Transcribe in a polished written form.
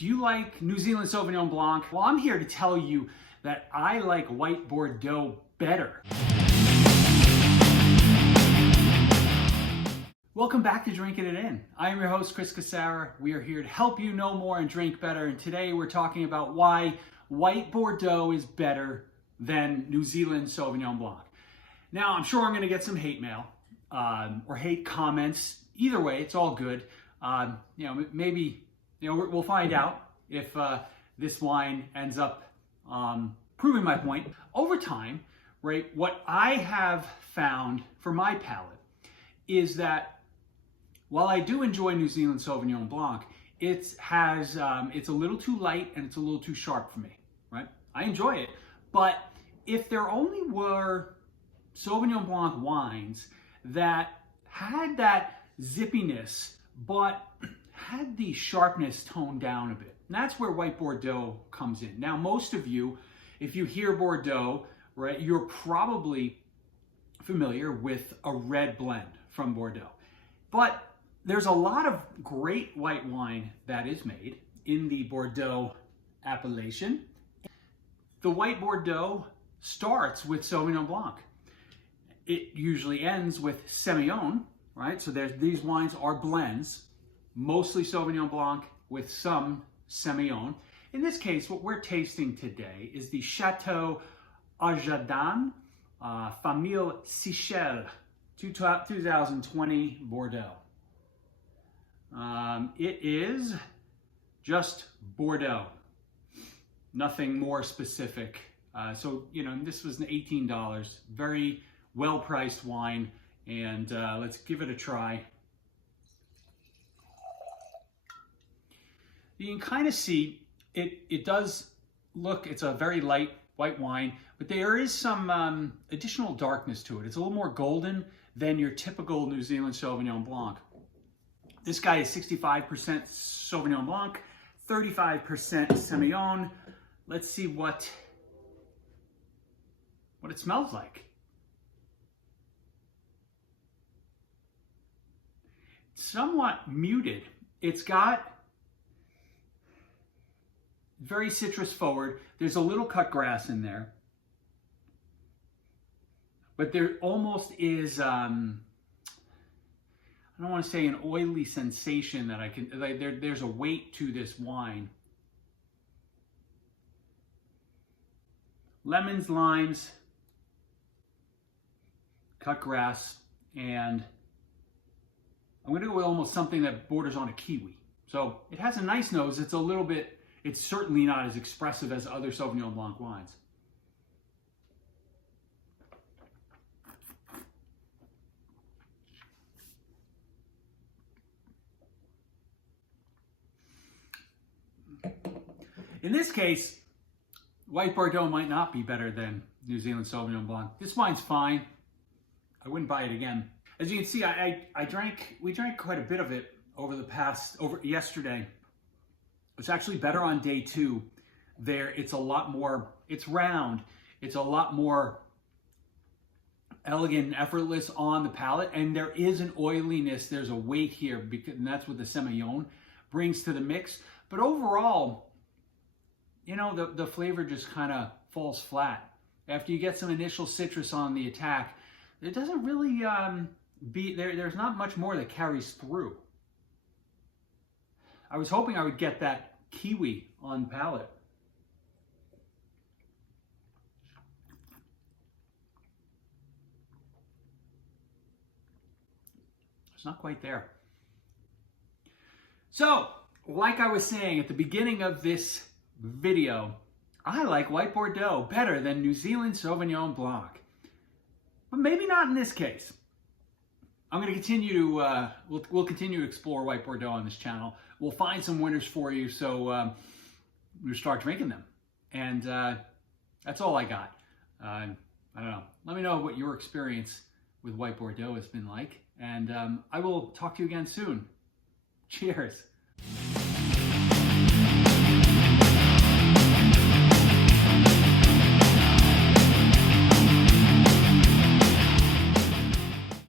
Do you like New Zealand Sauvignon Blanc? Well, I'm here to tell you that I like White Bordeaux better. Welcome back to Drinking It In. I am your host, Chris Cassara. We are here to help you know more and drink better. And today we're talking about why White Bordeaux is better than New Zealand Sauvignon Blanc. Now, I'm sure I'm going to get some hate mail or hate comments. Either way, it's all good. Maybe we'll find out if this wine ends up proving my point. Over time, right, what I have found for my palate is that while I do enjoy New Zealand Sauvignon Blanc, it's a little too light and it's a little too sharp for me, right? I enjoy it, but if there only were Sauvignon Blanc wines that had that zippiness, but had the sharpness toned down a bit, and that's where White Bordeaux comes in. Now, most of you, if you hear Bordeaux, right, you're probably familiar with a red blend from Bordeaux, but there's a lot of great white wine that is made in the Bordeaux appellation. The White Bordeaux starts with Sauvignon Blanc. It usually ends with Semillon, right? So these wines are blends, mostly Sauvignon Blanc with some Semillon. In this case, what we're tasting today is the Chateau Ajardin Famille Sichel 2020 Bordeaux. It is just Bordeaux, nothing more specific. This was $18, very well-priced wine, and let's give it a try. You can kind of see it does look, it's a very light white wine, but there is some additional darkness to it. It's a little more golden than your typical New Zealand Sauvignon Blanc. This guy is 65% Sauvignon Blanc, 35% Semillon. Let's see what it smells like. Somewhat muted. It's got very citrus forward. There's a little cut grass in there, but there almost is, I don't want to say an oily sensation that I can, there's a weight to this wine. Lemons, limes, cut grass, and I'm going to go with almost something that borders on a kiwi. So it has a nice nose. It's certainly not as expressive as other Sauvignon Blanc wines. In this case, White Bordeaux might not be better than New Zealand Sauvignon Blanc. This wine's fine. I wouldn't buy it again. As you can see, we drank quite a bit of it over yesterday. It's actually better on day two. It's a lot more, it's round. It's a lot more elegant and effortless on the palate. And there is an oiliness, there's a weight here, and that's what the Semillon brings to the mix. But overall, the flavor just kind of falls flat. After you get some initial citrus on the attack, it doesn't really there's not much more that carries through. I was hoping I would get that kiwi on palate. It's not quite there. So, like I was saying at the beginning of this video, I like White Bordeaux better than New Zealand Sauvignon Blanc. But maybe not in this case. I'm going to continue to, we'll continue to explore White Bordeaux on this channel. We'll find some winners for you, so we'll start drinking them. And that's all I got. I don't know. Let me know what your experience with White Bordeaux has been like. And I will talk to you again soon. Cheers.